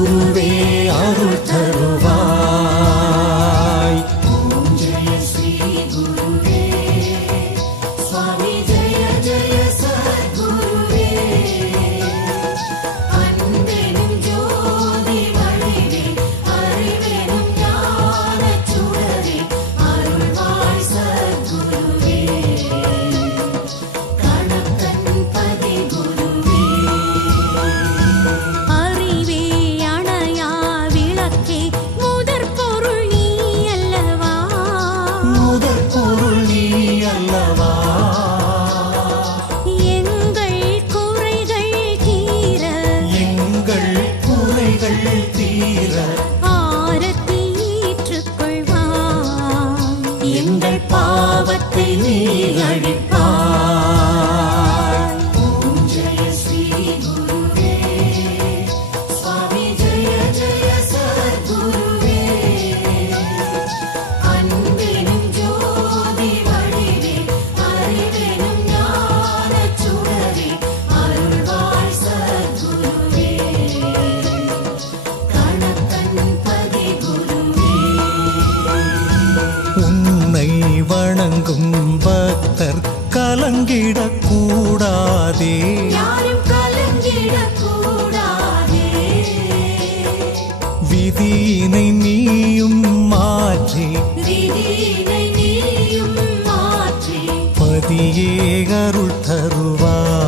குருவே அருள் தரும். சக்தியே அருள் தருவார்.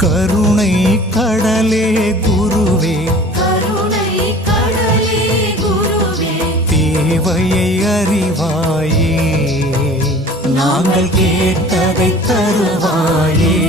கருணை கடலே குருவே. கருணை கடலே குருவே. தேவையை அறிவாயே. நாங்கள் கேட்டதை தருவாயே.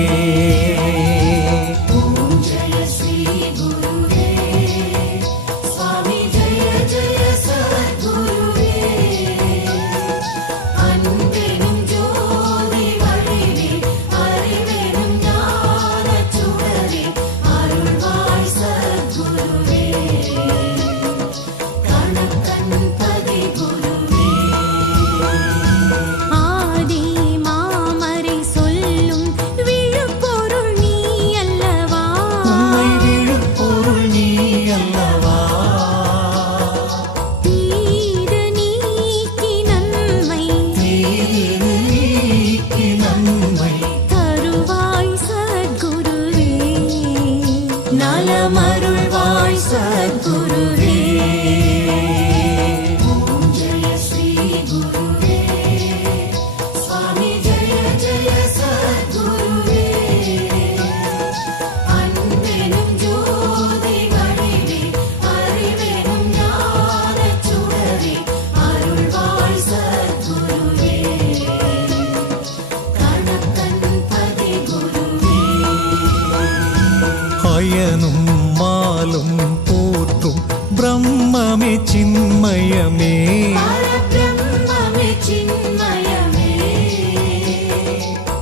I'm sadhguru பரபிரம்மமே சின்மயமே.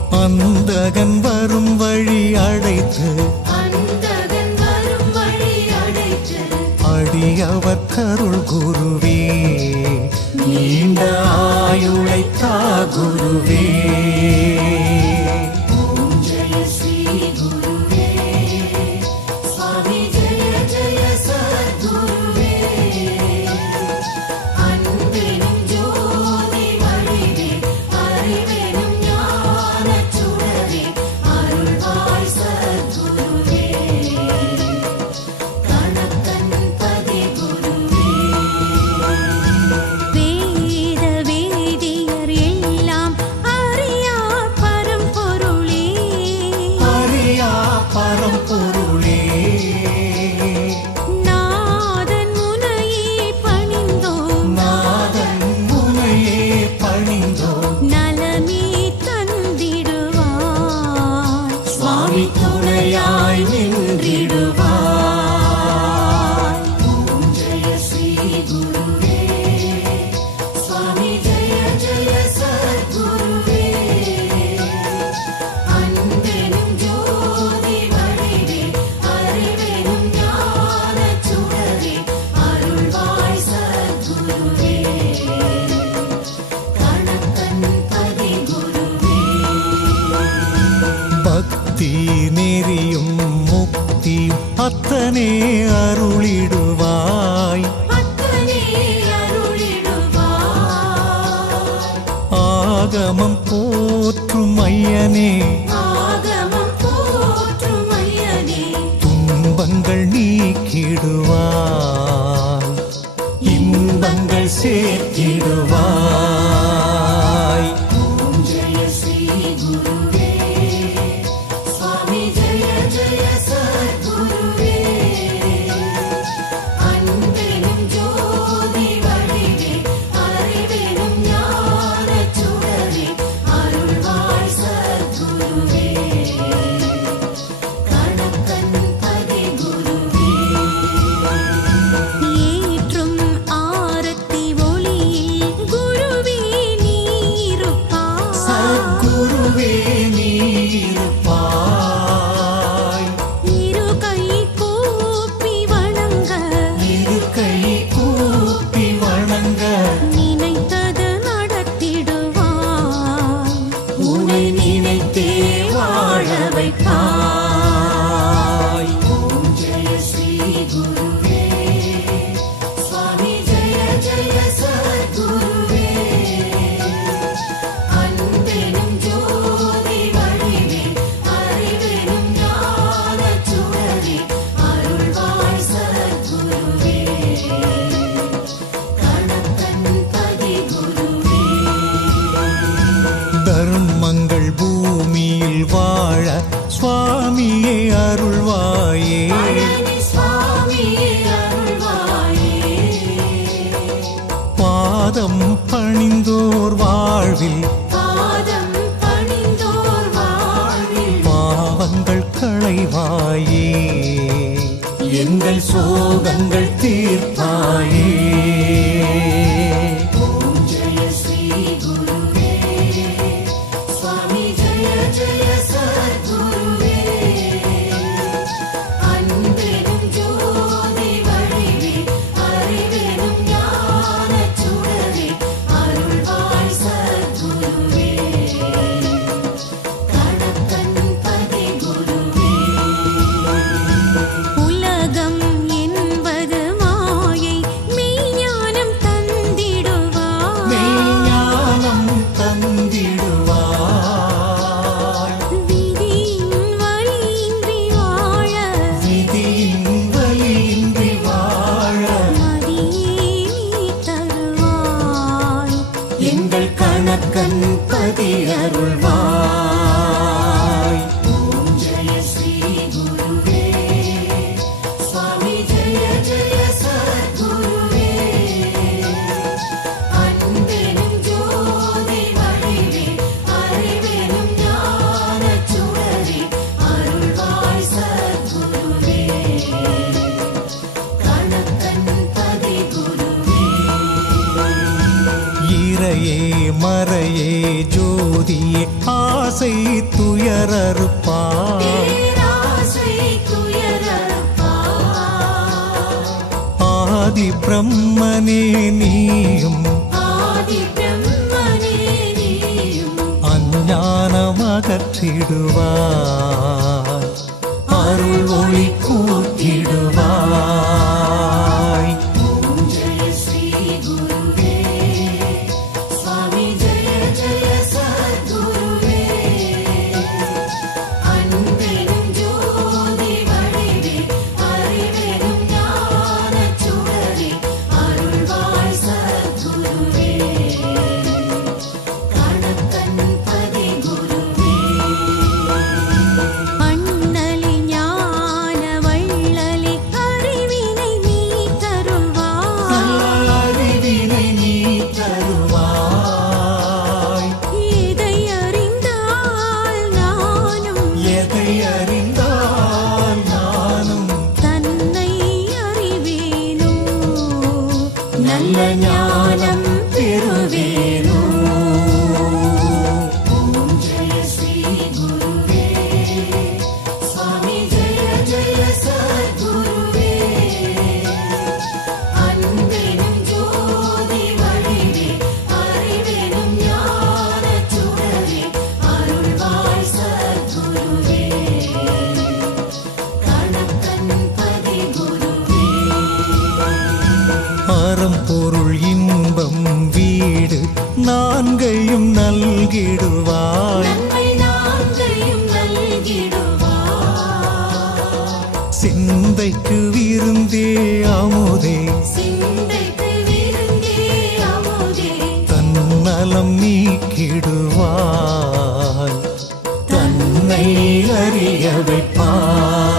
அந்தகன் வரும் வழி அடைத்து அடியவர் கருள் குருவே. நீண்ட ஆயுளைத்தா குருவே. தீ நெறியும் முக்தி அத்தனே அருளிடும் تير طاير അജ്ഞാനമകറ്റിടുവാൻ சிந்தைக்கு விருந்தே அமுதே தன்னலம் நீக்கிடுவாய். தன்னை அறிய வைப்பாய்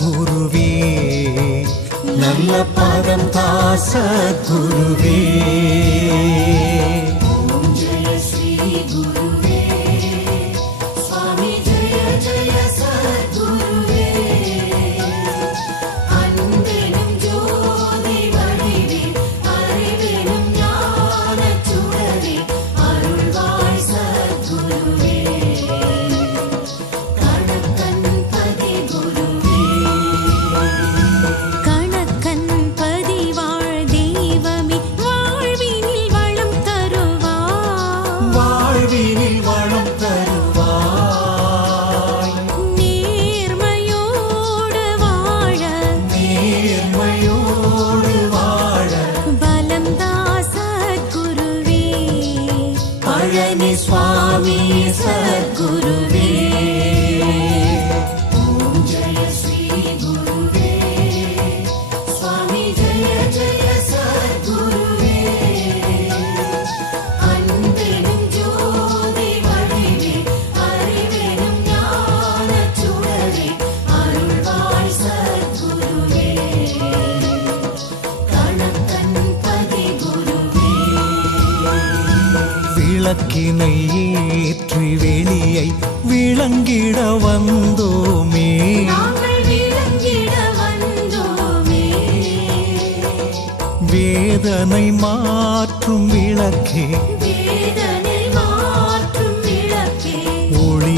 நல்ல பாதம் தாச குருவே.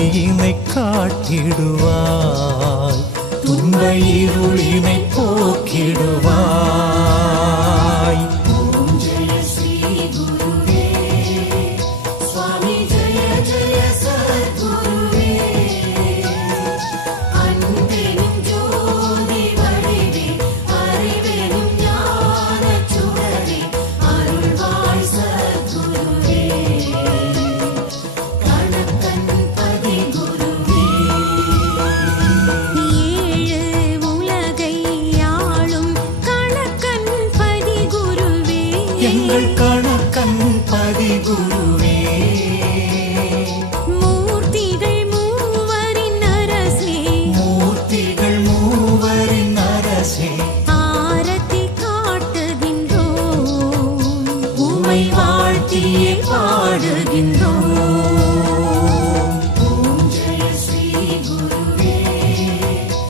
ஒளியினை காட்டிடுவாய். துன்ப இருளினை போக்கிடுவாய். കണക്കൻ പതിഗുരുവേ